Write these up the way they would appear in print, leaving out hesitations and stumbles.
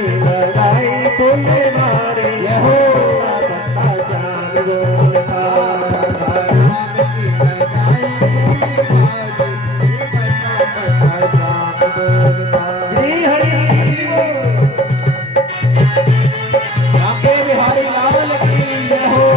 की लगाई फूल मारे हो पत्ता श्याम बोलता राधा नाम की लगाई पत्ता श्याम बोलता। श्री हरि आके बिहारी लाल की जय हो।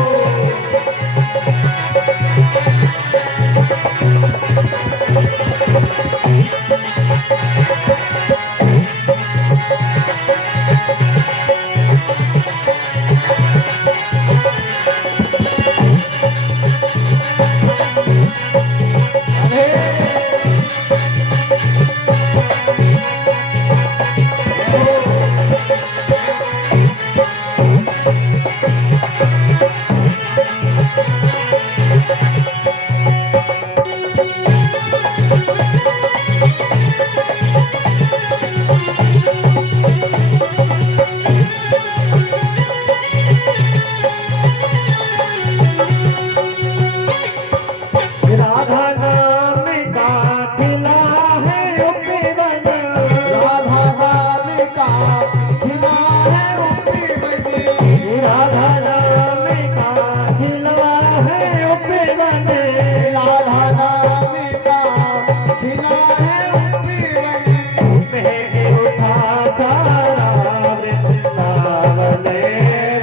राधा नाम का खिला है उपवन राधा नाम का खिला है उपवन। राधा नाम का खिला है उपवन राधा नाम का खिला है उपवन। महके उठा सारा वृंदावन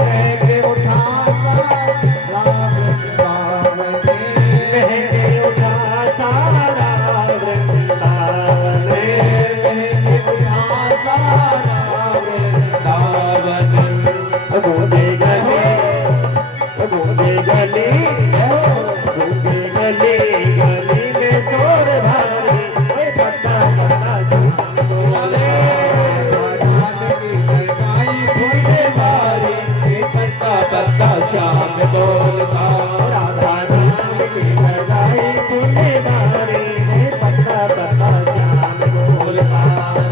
महके उठा सारा वृंदावन। महके उठा सारा वृंदावन महके उठा सारा वृंदावन। गोदे गले गोदे गले गोदे गले गली में शोर भारी पत्ता पत्ता बोले राधा की लगाई फूले मारी ये पत्ता पत्ता श्याम बोलता। राधा नाम की लगाई फूले मारे पत्ता पत्ता श्याम बोलता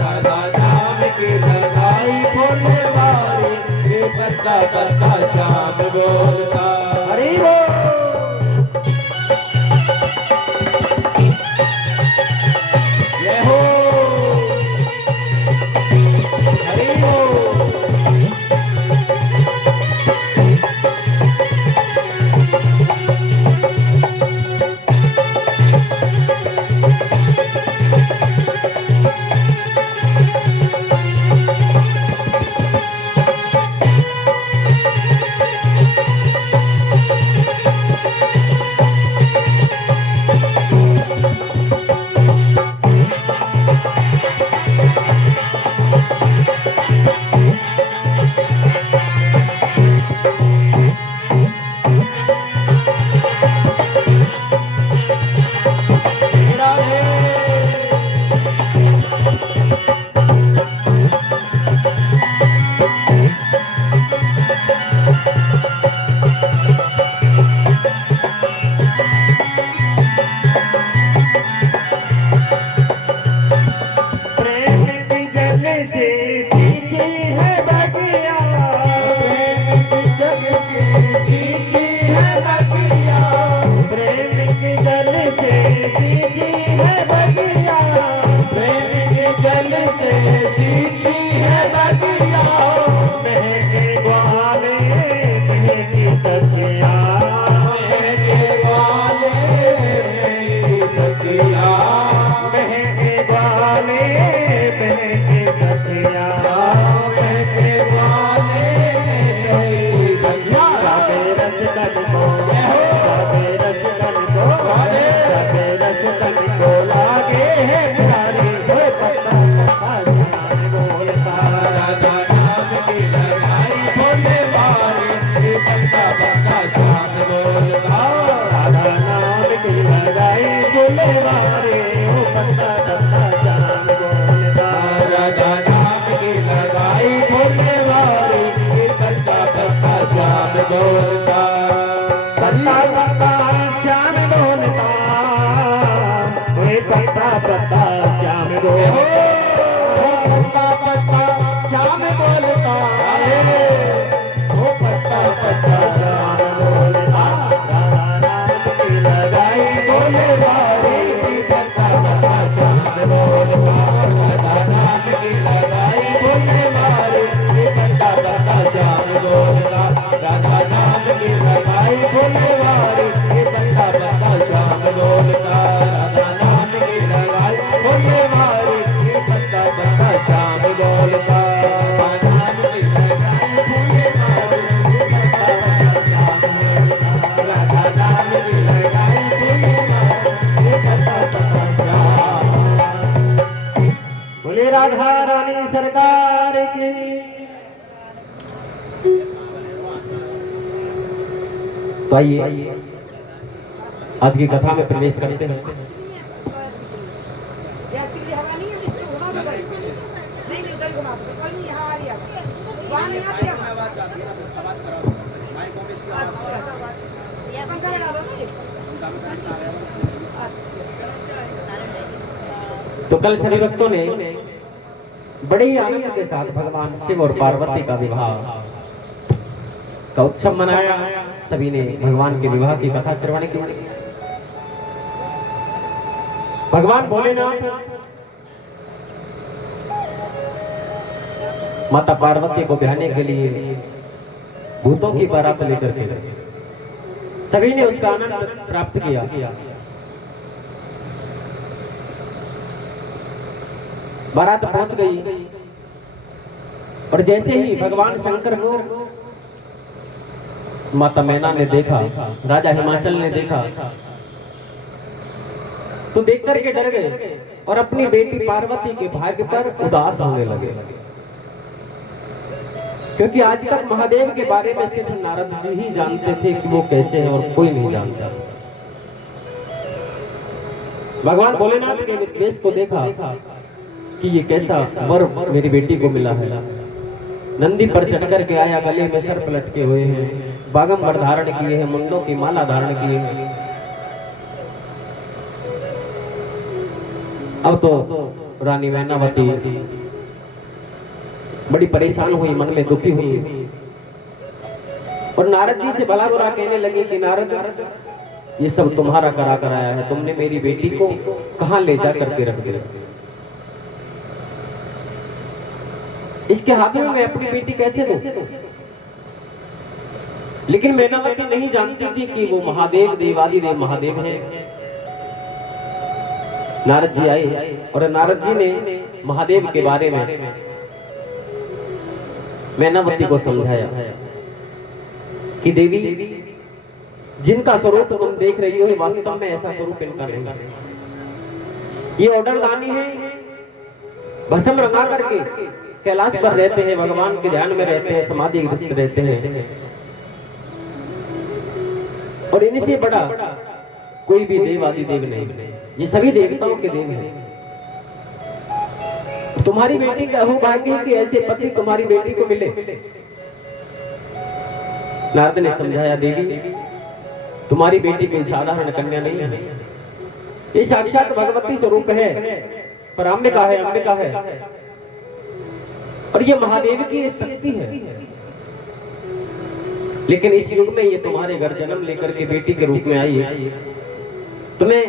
राधा नाम की लगाई फूले मारी ये पत्ता पत्ता श्याम बोलता। हरि बोल जय हो हरि बोल। प्रेम की जल से सींची है बगिया प्रेम से जग से सींची है बगिया। प्रेम की जल से सींची है बगिया प्रेम के जल से सींची है बगिया। महके ग्वाले महकी सखिया महके ग्वाले महकी सखिया। महके ग्वाले महकी सखिया महके ग्वाले महकी सखिया। सबे रस तन को सबे रस तन को सबे रस तन को लागे है प्यारी हो पत्ता पत्ता श्याम बोलता राधा नाम की लगाई फूले मारे ये पत्ता पत्ता श्याम बोलता। राधा नाम की लगाई फूले मारे हो पत्ता पत्ता श्याम बोलता राधा नाम की लगाई फूले मारे ये पत्ता पत्ता श्याम बोलता। पत्ता पत्ता श्याम बोलता हे पत्ता पत्ता श्याम बोलता पत्ता पत्ता श्याम बोलता। ओ पत्ता पत्ता श्याम बोलता। राधा नाम की लगाई बोले बारी की पत्ता पत्ता श्याम बोलता। राधा नाम की लगाई फूले मारे सरकार की। तो आइए आज की कथा में प्रवेश करते हैं। तो कल सभी भक्तों ने बड़े ही आनंद के साथ भगवान शिव और पार्वती का विवाह का उत्सव मनाया। सभी ने भगवान के विवाह की कथा श्रवण की। भगवान भोलेनाथ माता पार्वती को ब्याहने के लिए भूतों की बारात लेकर के गए। सभी ने उसका आनंद प्राप्त किया। बारात पहुंच गई और जैसे ही भगवान शंकर को माता मैना ने देखा, राजा हिमाचल ने देखा, तो देख करके डर गए और अपनी बेटी पार्वती के भाग्य पर उदास होने लगे। क्योंकि आज तक महादेव के बारे में सिर्फ नारद जी ही जानते थे कि वो कैसे हैं और कोई नहीं जानता। भगवान भोलेनाथ के वेश को देखा कि ये कैसा वर मेरी बेटी को मिला है। नंदी पर चढ़कर के आया, गले में सर्प लटके हुए हैं, बागंबर धारण किए हैं, मुंडों की माला धारण किए हैं। अब तो रानी मैनावती बड़ी परेशान हुई, मन में दुखी हुई और नारद जी से भला बुरा कहने लगे कि नारद, ये सब तुम्हारा करा कराया है। तुमने मेरी बेटी को कहां ले जा करके रख दिया। इसके हाथों में मैं अपनी बेटी कैसे दूं? लेकिन मैनावती नहीं जानती थी कि वो महादेव, देवादिदेव महादेव है। नारद जी आए और नारद जी ने महादेव के बारे में मैनावती को समझाया कि देवी, जिनका स्वरूप तुम देख रही हो वास्तव में ऐसा स्वरूप इनका नहीं। ये ऑर्डर दानी है, भस्म रंगा करके कैलाश पर रहते हैं, भगवान के ध्यान में रहते हैं, समाधि ग्रस्त रहते हैं और इनसे बड़ा कोई भी देव आदि देव नहीं। ये सभी देवताओं के देव हैं। तुम्हारी बेटी का हो भाग्य कि ऐसे पति तुम्हारी बेटी को मिले। नारद ने समझाया, देवी तुम्हारी बेटी कोई साधारण कन्या नहीं है, ये साक्षात भगवती स्वरूप है, पराम्बिका है, अंबिका है और ये महादेव की ये शक्ति है। लेकिन इस युग में ये तुम्हारे घर जन्म लेकर के बेटी के रूप में आई है। तुम्हें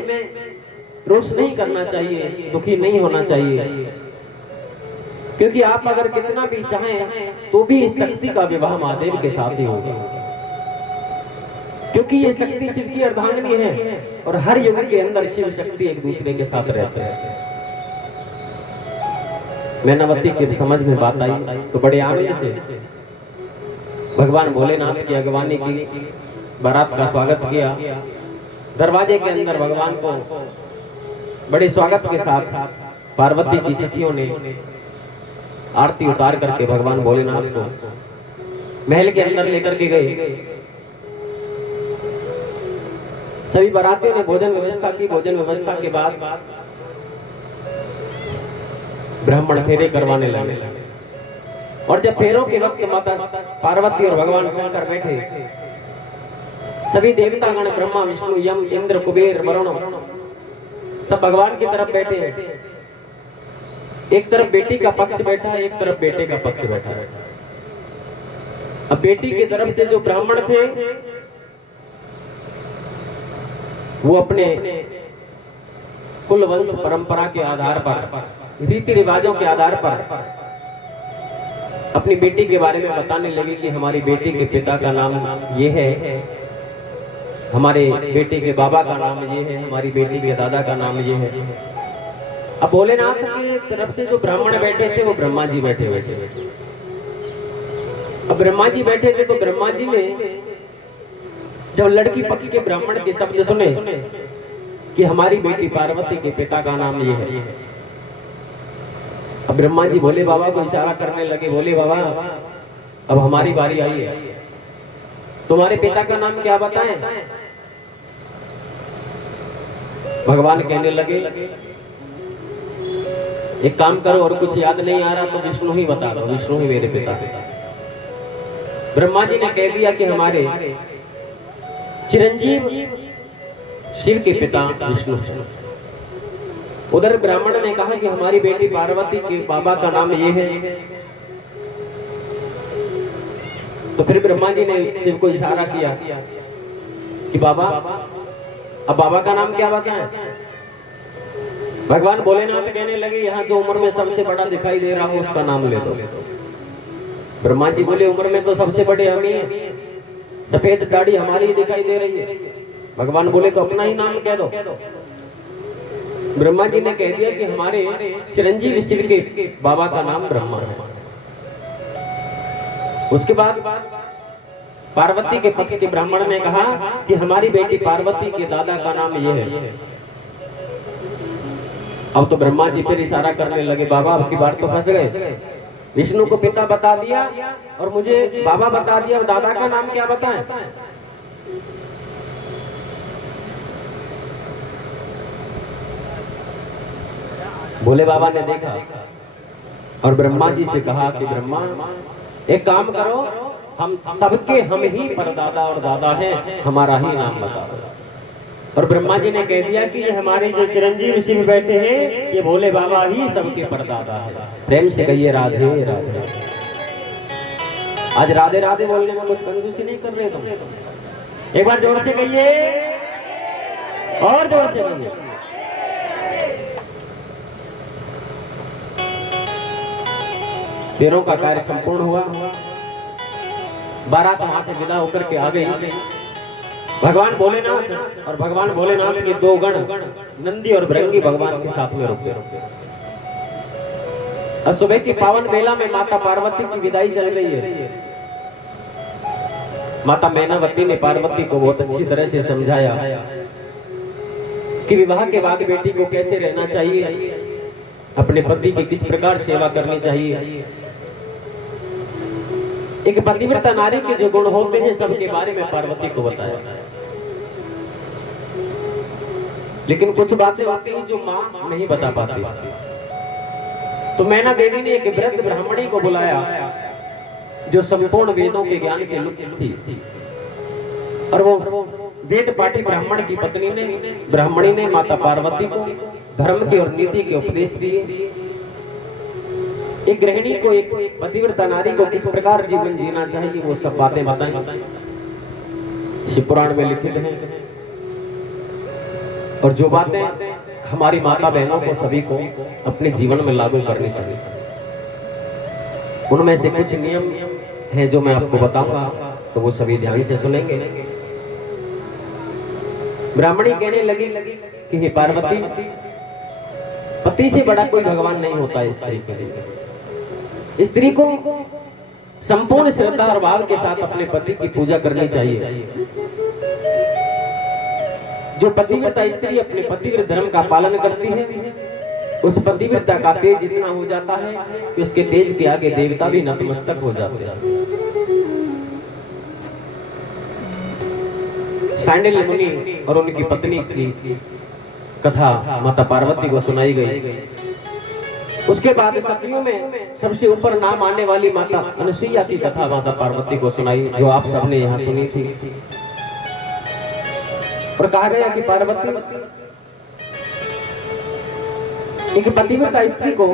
रोष नहीं करना चाहिए, दुखी नहीं होना चाहिए, क्योंकि आप अगर कितना भी चाहें तो भी इस शक्ति का विवाह महादेव के साथ ही होगा। क्योंकि ये शक्ति शिव की अर्धांगिनी है और हर युग के अंदर शिव शक्ति एक दूसरे के साथ रहते हैं। मैनावती के समझ में बात आई तो बड़े आनंद से भगवान भोलेनाथ की अगवानी की, बारात का स्वागत किया। दरवाजे के अंदर भगवान को बड़े स्वागत के साथ पार्वती की सखियों ने आरती उतार करके भगवान भोलेनाथ को महल के अंदर लेकर के गए। सभी बारातियों ने भोजन व्यवस्था की। भोजन व्यवस्था के बाद ब्राह्मण फेरे करवाने लगे और जब फेरों के वक्त माता पार्वती और भगवान शंकर बैठे, सभी देवतागण ब्रह्मा, विष्णु, यम, इंद्र, कुबेर, वरुण सब भगवान की तरफ बैठे हैं। एक तरफ बेटी का पक्ष बैठा है, एक तरफ बेटे का पक्ष बैठा है। अब बेटी की तरफ से जो ब्राह्मण थे वो अपने कुल वंश परंपरा के आधार पर, रीति रिवाजों के आधार पर अपनी बेटी के बारे में बताने लगे कि हमारी बेटी के पिता का नाम ये है, हमारे बेटे के बाबा का नाम ये है, हमारी बेटी के दादा का नाम ये है। अब भोलेनाथ की तरफ से जो ब्राह्मण बैठे थे वो ब्रह्मा जी बैठे हुए थे। अब ब्रह्मा जी बैठे थे तो ब्रह्मा जी ने जब लड़की पक्ष के ब्राह्मण के शब्द सुने कि हमारी बेटी पार्वती के पिता का नाम ये है, अब ब्रह्मा जी भोले बाबा को इशारा करने लगे, बोले बाबा अब हमारी बारी आई है, तुम्हारे पिता का नाम क्या बताएं? भगवान कहने लगे एक काम करो, और कुछ याद नहीं आ रहा तो विष्णु ही बता दो, विष्णु ही मेरे पिता है। ब्रह्मा जी ने कह दिया कि हमारे चिरंजीव शिव के पिता विष्णु। उधर ब्राह्मण ने कहा कि हमारी बेटी पार्वती के बाबा का नाम ये है। तो फिर ब्रह्मा जी ने शिव को इशारा किया कि बाबा अब बाबा का नाम क्या बताएं? भगवान भोलेनाथ कहने लगे यहाँ जो उम्र में सबसे बड़ा दिखाई दे रहा हो उसका नाम ले दो। ब्रह्मा जी बोले उम्र में तो सबसे बड़े हम ही हैं, सफेद दाढ़ी हमारी ही दिखाई दे रही है। भगवान बोले तो अपना ही नाम कह दो। ब्रह्मा जी ने कह दिया कि हमारे चिरंजीव शिव के बाबा का नाम ब्रह्मा है। उसके बाद पार्वती के पक्ष के ब्राह्मण ने कहा कि हमारी बेटी पार्वती के दादा का नाम ये है। अब तो ब्रह्मा जी फिर इशारा करने लगे, बाबा अब की बार तो फंस गए, विष्णु को पिता बता दिया और मुझे बाबा बता दिया, दादा का नाम क्या बताएं? भोले बाबा ने देखा और ब्रह्मा जी से कहा कि ब्रह्मा एक काम करो, हम सबके हम ही परदादा और दादा हैं, हमारा ही नाम बता दो। और ब्रह्मा जी ने कह दिया कि ये हमारे जो चिरंजीव शिव बैठे हैं ये भोले बाबा ही सबके परदादा है। प्रेम से कहिए राधे राधे। आज राधे राधे बोलने में कुछ कंजूसी नहीं कर रहे तुम? एक बार जोर से कहिए, और जोर से कहिए। तेरों का कार्य संपूर्ण हुआ, बारात वहां से विदा होकर के आ गई। भगवान भोलेनाथ और भगवान भोलेनाथ के दो गण नंदी और भृंगी भगवान के साथ में रुके। और सुबह की पावन बेला में माता पार्वती की विदाई चल रही है। माता मैनावती ने पार्वती को बहुत अच्छी तरह से समझाया कि विवाह के बाद बेटी को कैसे रहना चाहिए, अपने पति की किस प्रकार सेवा करनी चाहिए। एक पतिव्रता नारी के जो गुण होते हैं सबके बारे में पार्वती को बताया। लेकिन कुछ बातें होती हैं जो मां नहीं बता पाती। तो मैना देवी ने एक वृद्ध ब्राह्मणी को बुलाया जो संपूर्ण वेदों के ज्ञान से लुप्त थी, और वो वेद पाठी ब्राह्मण की पत्नी ने ब्राह्मणी ने माता पार्वती को धर्म के और नीति के उपदेश दिए। एक गृहिणी को, एक पतिव्रता नारी को किस प्रकार जीवन जीना चाहिए वो सब बातें बताएं, शिव पुराण में लिखित हैं। और जो बातें हमारी माता बहनों को सभी को अपने जीवन में लागू करनी चाहिए, उनमें से कुछ नियम हैं जो मैं आपको बताऊंगा, तो वो सभी ध्यान से सुनेंगे। ब्राह्मणी कहने लगी कि हे पार्वती, पति से बड़ा कोई भगवान नहीं होता है स्त्री के लिए। स्त्री को संपूर्ण श्रद्धा और भाव के साथ अपने पति की पूजा करनी चाहिए। जो पतिव्रता स्त्री अपने पतिव्रत धर्म का पालन करती है, उस पतिव्रता का तेज इतना हो जाता है कि उसके तेज के आगे देवता भी नतमस्तक हो जाते हैं। सांडिल्य मुनि और उनकी पत्नी की कथा माता पार्वती को सुनाई गई। उसके बाद सतियों में सबसे ऊपर नाम आने वाली माता अनुसुईया की कथा माता पार्वती को सुनाई, जो आप सबने यहाँ सुनी थी। और कहा गया कि पार्वती, एक पतिव्रता स्त्री को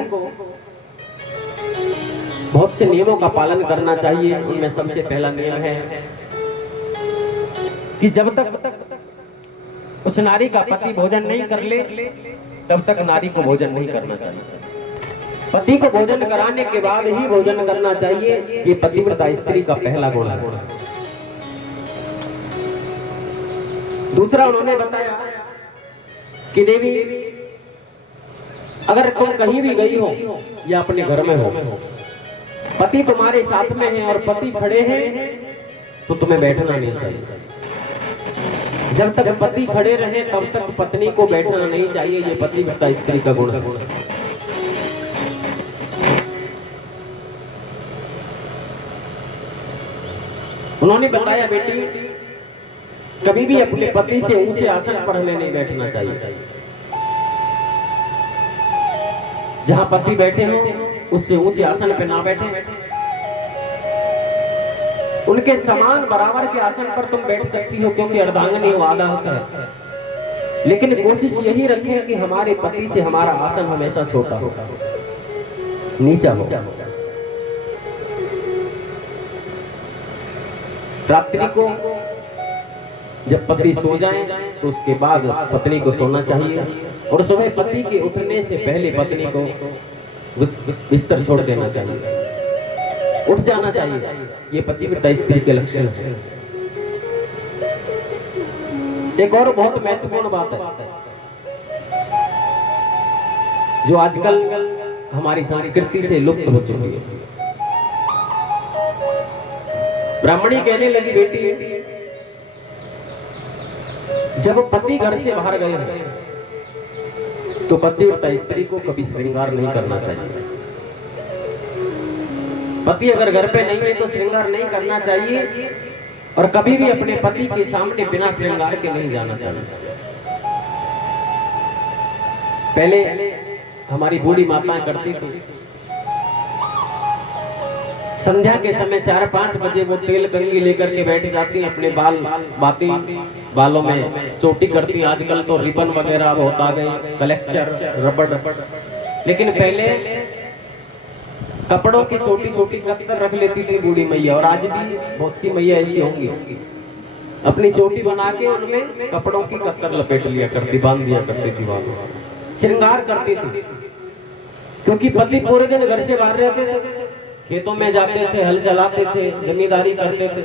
बहुत से नियमों का पालन करना चाहिए। उनमें सबसे पहला नियम है कि जब तक उस नारी का पति भोजन नहीं कर ले तब तक नारी को भोजन नहीं करना चाहिए। पति को भोजन कराने के बाद ही भोजन करना चाहिए। ये पतिव्रता स्त्री का पहला गुण है। दूसरा उन्होंने बताया कि देवी, अगर तुम कहीं भी गई हो या अपने घर में हो, पति तुम्हारे साथ में है और पति खड़े हैं, तो तुम्हें बैठना नहीं चाहिए। जब तक पति खड़े रहे तब तक पत्नी को बैठना नहीं चाहिए। ये पतिव्रता स्त्री का गुण है। उन्होंने बताया बेटी कभी भी अपने पति से ऊंचे आसन पर हमें नहीं बैठना चाहिए। जहां पति बैठे हो उससे ऊंचे आसन पे ना बैठे, उनके समान बराबर के आसन पर तुम बैठ सकती हो क्योंकि अर्धांगिनी हो, आधा हक है। लेकिन कोशिश यही रखें कि हमारे पति से हमारा आसन हमेशा छोटा हो, नीचा हो। रात्रि को जब पति सो जाए तो उसके बाद पत्नी को सोना चाहिए और सुबह पति के उठने से पहले पत्नी को बिस्तर छोड़ देना चाहिए, उठ जाना चाहिए। ये पतिव्रता स्त्री के लक्षण है। एक और बहुत महत्वपूर्ण बात है जो आजकल हमारी संस्कृति से लुप्त हो चुकी है। ब्राह्मणी कहने लगी बेटी जब पति घर से बाहर गए हैं तो पतिव्रता स्त्री को कभी श्रृंगार नहीं करना चाहिए। पति अगर घर पे नहीं है तो श्रृंगार नहीं करना चाहिए और कभी भी अपने पति के सामने बिना श्रृंगार के नहीं जाना चाहिए। पहले हमारी बूढ़ी माताएं करती थी, संध्या के समय 4-5 बजे वो तेल कंघी लेकर के बैठ जाती, अपने बाल बाती बालों में चोटी करती। आजकल तो रिबन वगैरह बहुत आ गए, कलेक्चर, रबड़। लेकिन पहले कपड़ों की छोटी छोटी कत्तर रख लेती थी बूढ़ी मैया, और आज भी बहुत सी मैया ऐसी होंगी, अपनी चोटी बना के उनमें कपड़ों की कत्तर लपेट लिया करती, बांध दिया करती थी, बालों श्रृंगार करती थी। क्योंकि पति पूरे दिन घर से बाहर रहते थे, खेतों में जाते थे, हल चलाते थे, जमींदारी करते थे,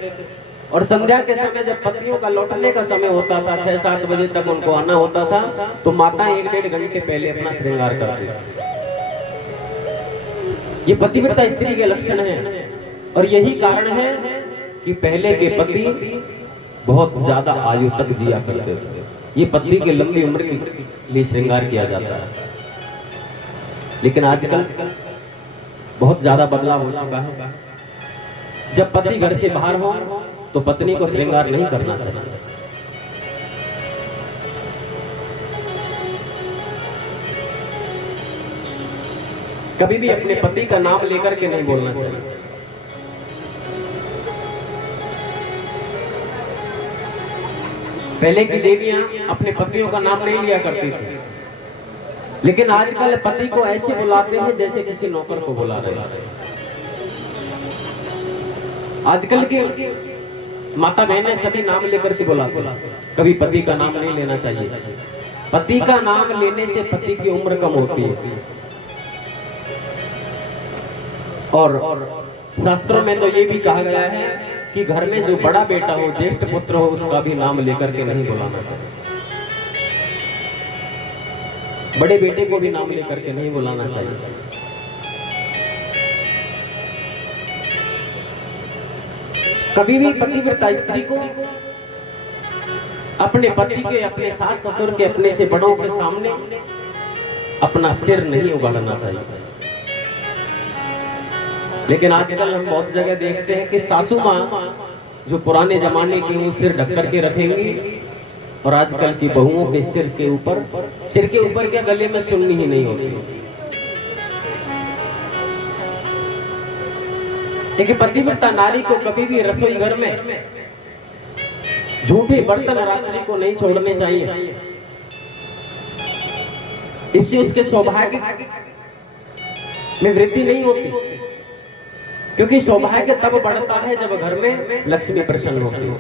और संध्या के समय जब पतियों का लौटने का समय होता था, 6-7 बजे तक उनको आना होता था, तो माताएं 1-1.5 घंटे पहले अपना श्रृंगार करती थी। ये पतिव्रता स्त्री के लक्षण हैं और यही कारण है कि पहले के पति बहुत ज्यादा आयु तक जिया करते थे। ये पति की लंबी उम्र के लिए श्रृंगार किया जाता है। लेकिन आजकल बहुत ज्यादा बदलाव हो चुका है। जब पति घर से बाहर हो तो पत्नी को श्रृंगार नहीं करना चाहिए। कभी भी अपने पति का नाम लेकर के नहीं बोलना चाहिए। पहले की देवियां अपने पतियों का नाम नहीं लिया करती थी, लेकिन आजकल पति को ऐसे बुलाते हैं जैसे किसी नौकर को बुला रहे हैं। आजकल के माता बहनें सभी नाम लेकर के बुलाते हैं, कभी पति का नाम नहीं लेना चाहिए। पति का नाम लेने से पति की उम्र कम होती है, और शास्त्रों में तो ये भी कहा गया है कि घर में जो बड़ा बेटा हो, ज्येष्ठ पुत्र हो, उसका भी नाम लेकर के नहीं बुलाना चाहिए। बड़े बेटे को भी नाम लेकर के नहीं बुलाना चाहिए। कभी भी पतिव्रता स्त्री को अपने पति के, अपने सास ससुर के, अपने से बड़ों के सामने अपना सिर नहीं उगाड़ना चाहिए। लेकिन आजकल हम बहुत जगह देखते हैं कि सासू माँ जो पुराने जमाने की वो सिर ढक करके रखेंगी, और आजकल की बहुओं के सिर के ऊपर क्या गले में चुन्नी ही नहीं होती। लेकिन पतिव्रता नारी को कभी भी रसोई घर में झूठे बर्तन रात्रि को नहीं छोड़ने चाहिए। इससे उसके सौभाग्य में वृद्धि नहीं होती, क्योंकि सौभाग्य तब बढ़ता है जब घर में लक्ष्मी प्रसन्न होती है।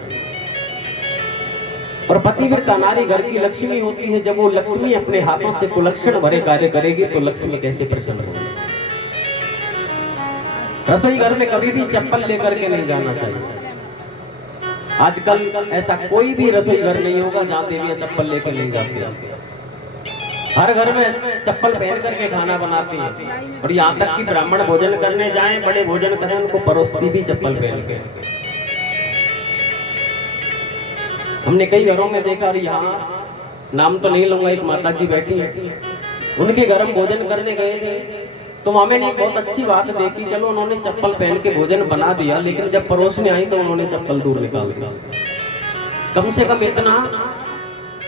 और पतिव्रता नारी घर की लक्ष्मी होती है। जब वो लक्ष्मी अपने हाथों से कुलक्षण भरे कार्य करेगी तो लक्ष्मी कैसे प्रसन्न होगी। रसोई घर में कभी भी चप्पल लेकर के नहीं जाना चाहिए। आजकल ऐसा कोई भी रसोई घर नहीं होगा जहां देवियां चप्पल लेकर नहीं जाती। हर घर में चप्पल पहन करके खाना बनाती हैं, और यहाँ तक कि ब्राह्मण भोजन करने जाएं, बड़े भोजन करें, उनको परोसती भी चप्पल पहन के। हमने कई घरों में देखा, और यहाँ नाम तो नहीं लूंगा, एक माता जी बैठी हैं, उनके घर हम भोजन करने गए थे तो मैंने एक बहुत अच्छी बात देखी, चलो उन्होंने चप्पल पहन के भोजन बना दिया, लेकिन जब परोसने आई तो उन्होंने चप्पल दूर निकाल दिया। कम से कम इतना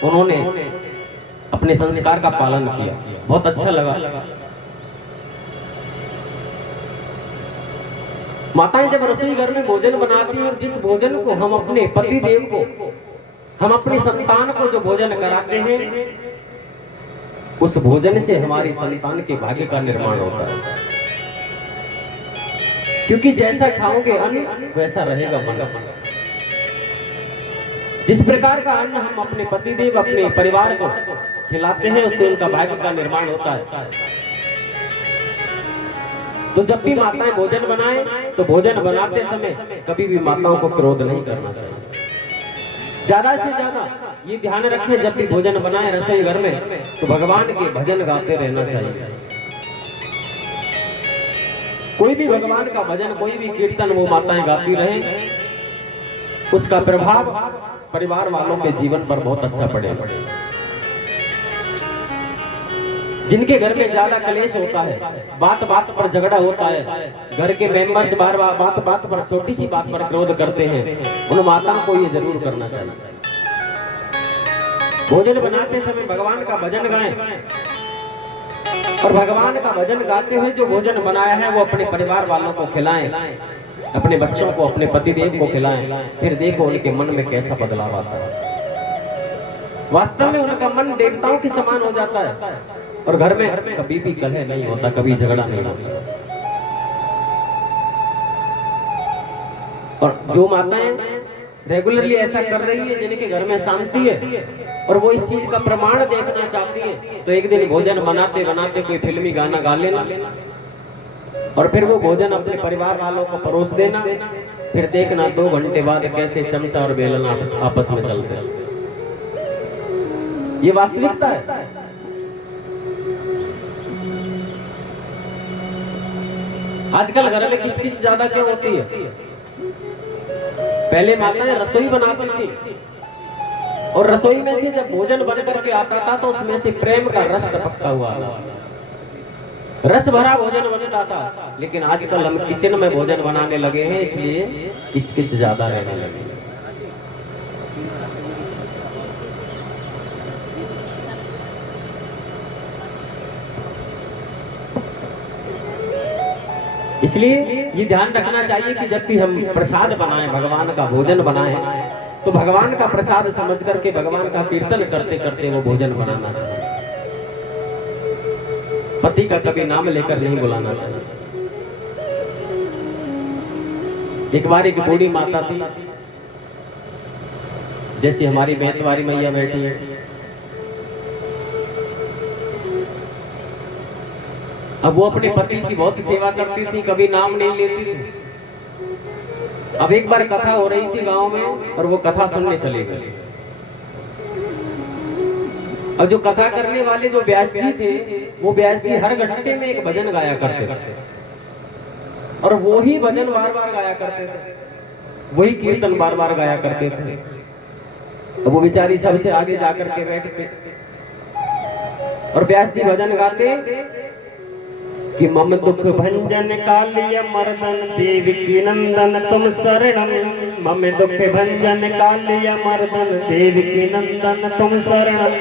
उन्होंने अपने संस्कार का पालन किया, बहुत अच्छा लगा। माताएं जब रसोई घर में भोजन बनाती हैं और जिस भोजन को हम अपने पति देव को, हम अपनी संतान को जो भोजन कराते हैं, उस भोजन से हमारी संतान के भाग्य का निर्माण होता है। क्योंकि जैसा खाओगे अन्न वैसा रहेगा मन। जिस प्रकार का अन्न हम अपने पति देव, अपने परिवार को खिलाते हैं, उससे उनका भाग्य का निर्माण होता है। तो जब भी माताएं भोजन बनाएं तो भोजन बनाते समय कभी भी माताओं को क्रोध नहीं करना चाहिए। ज्यादा से ज्यादा ये ध्यान रखें, जब भी भोजन बनाए रसोई घर में तो भगवान के भजन गाते रहना चाहिए। कोई भी भगवान का भजन, कोई भी कीर्तन वो माताएं गाती रहें, उसका प्रभाव परिवार वालों के जीवन पर बहुत अच्छा पड़ेगा। जिनके घर में ज्यादा क्लेश होता है, बात बात पर झगड़ा होता है, घर के मेंबर्स बार बार बात बात पर, छोटी सी बात पर क्रोध करते हैं, उन माताओं को ये जरूर करना चाहिए। भोजन बनाते समय भगवान का भजन गाएं और भगवान का भजन गाते हुए जो भोजन बनाया है वो अपने परिवार वालों को खिलाएं, अपने बच्चों को, अपने पतिदेव को खिलाएं। फिर देखो उनके मन में कैसा बदलाव आता है। वास्तव में उनका मन देवताओं के समान हो जाता है और घर में कभी भी कलह नहीं होता, कभी झगड़ा नहीं होता। और जो माताएं रेगुलरली ऐसा कर रही है, जिनके घर में शांति है और वो इस चीज का प्रमाण देखना चाहती है, तो एक दिन भोजन बनाते बनाते कोई फिल्मी गाना गा लेना और फिर वो भोजन अपने परिवार वालों को परोस देना। फिर देखना 2 घंटे बाद कैसे चमचा और बेलन आपस में चलते हैं। ये वास्तविकता है। आजकल घर में किचकिच ज्यादा क्यों होती है? पहले माताएं रसोई बनाती थी और रसोई में से जब भोजन बन करके आता था तो उसमें से प्रेम का रस टपकता हुआ आता, रस भरा भोजन बनता था। लेकिन आजकल हम किचन में भोजन बनाने लगे हैं, इसलिए किचकिच ज्यादा रहने लगी। इसलिए ये ध्यान रखना चाहिए कि जब भी हम प्रसाद बनाएं, भगवान का भोजन बनाएं, तो भगवान का प्रसाद समझ करके भगवान का कीर्तन करते करते वो भोजन बनाना चाहिए। पति का कभी नाम लेकर नहीं बुलाना चाहिए। एक बार एक बूढ़ी माता थी, जैसे हमारी बेतवारी मैया बैठी है, अब वो अपने पति की बहुत सेवा करती थी, कभी नाम नहीं लेती थी। अब एक बार कथा हो रही थी गांव में और वो कथा सुनने चले गए। अब जो कथा करने वाले जो व्यास जी थे, वो व्यास जी हर घंटे में एक भजन गाया करते थे और वो ही भजन बार बार गाया करते थे, वही कीर्तन बार बार गाया करते थे। अब वो बेचारी सबसे आगे जाकर के बैठते और व्यास जी भजन गाते कि मम दुख भंजन कालिय मर्दन देवी की नंदन तुम शरणम। मम दुख भंजन कालिय मर्दन देवी की नंदन तुम शरणम।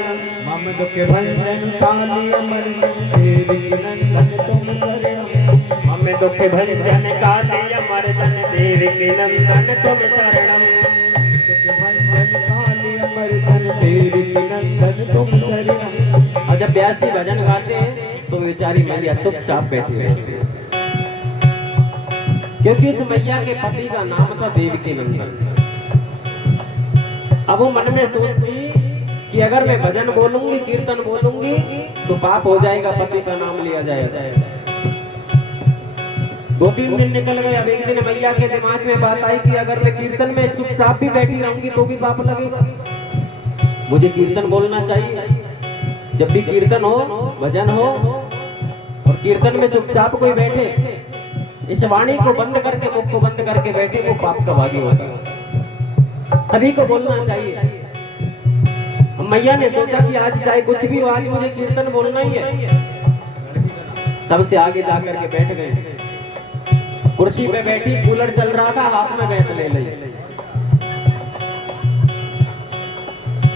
मम दुख भंजन कालिय मर्दन देवी की नंदन तुम शरणम। मम दुख भंजन कालिय मर्दन देवी की नंदन तुम शरणम। दुख भंजन कालिय मर्दन देवी की नंदन तुम शरणम। और जब व्यास जी भजन गाते हैं तो बेचारी मैया चुपचाप बैठी रहती है, क्योंकि उस मैया के पति का नाम था देवकी नंदन। अब वो मन में सोचती कि अगर मैं भजन बोलूंगी, कीर्तन बोलूंगी तो पाप हो जाएगा, पति का नाम लिया जाएगा। 2-3 दिन निकल गए। अब एक दिन मैया के दिमाग में बात आई कि अगर मैं कीर्तन में चुपचाप भी बैठी रहूंगी तो भी पाप लगेगा, मुझे कीर्तन बोलना चाहिए। जब भी कीर्तन हो, भजन हो और कीर्तन में चुपचाप कोई बैठे, इस वाणी को बंद करके, मुख को बंद करके बैठे, वो पाप का भागी होता है। सभी को बोलना चाहिए। मैया ने सोचा कि आज चाहे कुछ भी हो, आज मुझे कीर्तन बोलना ही है। सबसे आगे जाकर के बैठ गए। कुर्सी पे बैठी, कूलर चल रहा था, हाथ में बैत ले ली।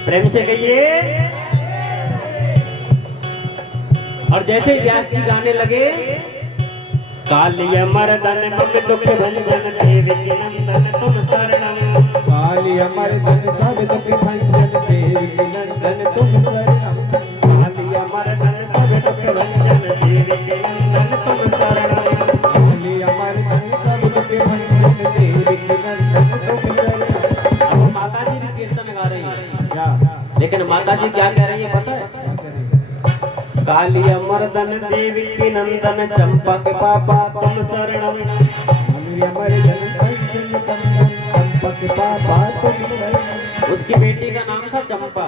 प्रेम से कहिए। और जैसे ही व्यास जी गाने लगे, कालिय मर्दन मम दुख भंजन देव की नंदन तुम शरणम। कालिय मर्दन सब दुख भंजन देव की नंदन तुम शरणम। कालिय मर्दन सब दुख भंजन देव की नंदन तुम शरणम। कालिय मर्दन सब दुख भंजन देव की नंदन तुम शरणम। अब माता जी भी कीर्तन गा रही है, क्या लेकिन माता जी क्या कह रही है पता है? कालिय मर्दन देवी की नंदन चंपा के पापा तुम शरणम। कालिय मर्दन कंचन कंदन चंपा के पापा तुम शरणम। उसकी बेटी का नाम था चंपा।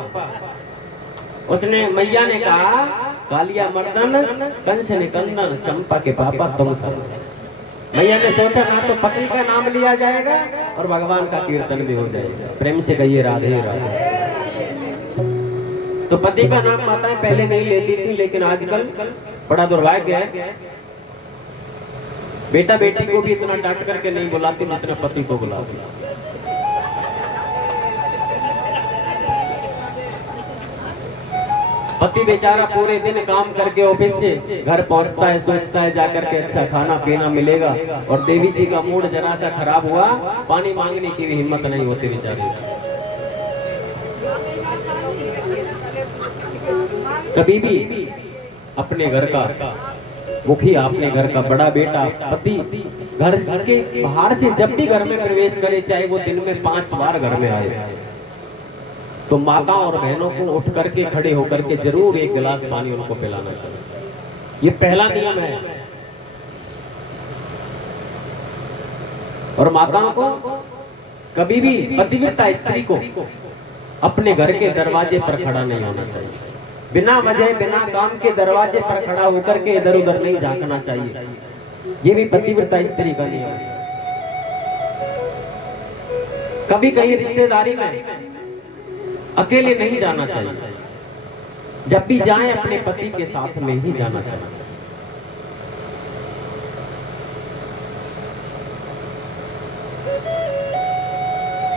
उसने मैया ने कहा कालिया मर्दन कंचन कंदन चंपा के पापा तुम शरणम। मैया ने सोचा ना तो पति का नाम लिया जाएगा और भगवान का कीर्तन भी हो जाएगा। प्रेम से कहिए राधे राधे। तो पति का नाम माताएं पहले नहीं लेती थी, लेकिन आजकल बड़ा दुर्भाग्य है, बेटा बेटी को भी इतना डांट करके नहीं बुलाती जितना पति को बुलाती। पति बेचारा पूरे दिन काम करके ऑफिस से घर पहुंचता है, सोचता है जाकर के अच्छा खाना पीना मिलेगा, और देवी जी का मूड जरा सा खराब हुआ, पानी मांगने की भी हिम्मत नहीं होती बेचारे। कभी भी अपने घर का मुखिया, अपने घर का बड़ा बेटा, पति घर के बाहर से जब भी घर में प्रवेश करे, चाहे वो दिन में 5 बार घर में आए, तो माता और बहनों को उठ करके खड़े होकर के जरूर एक गिलास पानी उनको पिलाना चाहिए। ये पहला नियम है। और माताओं को कभी भी पतिव्रता स्त्री को अपने घर के दरवाजे पर खड़ा नहीं होना चाहिए। बिना वजह बिना काम के दरवाजे पर खड़ा होकर के इधर उधर नहीं झांकना चाहिए। ये भी पतिव्रता स्त्री का नियम है। कभी कहीं रिश्तेदारी में अकेले नहीं जाना चाहिए। जब भी जाएं अपने पति के साथ में ही जाना चाहिए।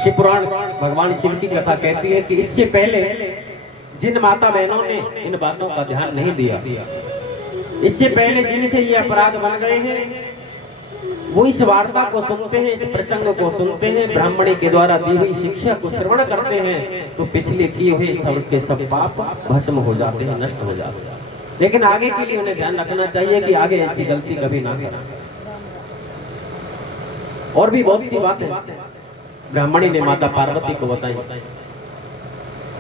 शिव पुराण भगवान शिव की कथा कहती है कि इससे पहले जिन माता बहनों ने इन बातों का ध्यान नहीं दिया, इससे पहले जिनसे ये अपराध बन गए हैं, वो इस वार्ता को सुनते हैं, इस प्रसंग को सुनते हैं, ब्राह्मणी के द्वारा दी हुई शिक्षा को श्रवण करते हैं, तो पिछले किए हुए सब के सब पाप भस्म हो जाते हैं, नष्ट हो जाते हैं। लेकिन आगे के लिए उन्हें ध्यान रखना चाहिए कि आगे ऐसी गलती कभी ना करें। और भी बहुत सी बातें ब्राह्मणी ने माता पार्वती को बताई।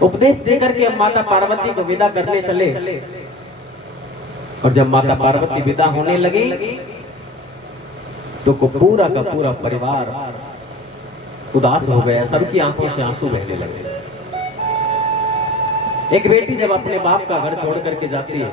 उपदेश देकर के अब माता पार्वती को विदा करने चले, और जब माता पार्वती विदा होने लगी तो पूरा का पूरा परिवार उदास हो गया, सबकी आंखों से आंसू बहने लगे। एक बेटी जब अपने बाप का घर छोड़ करके जाती है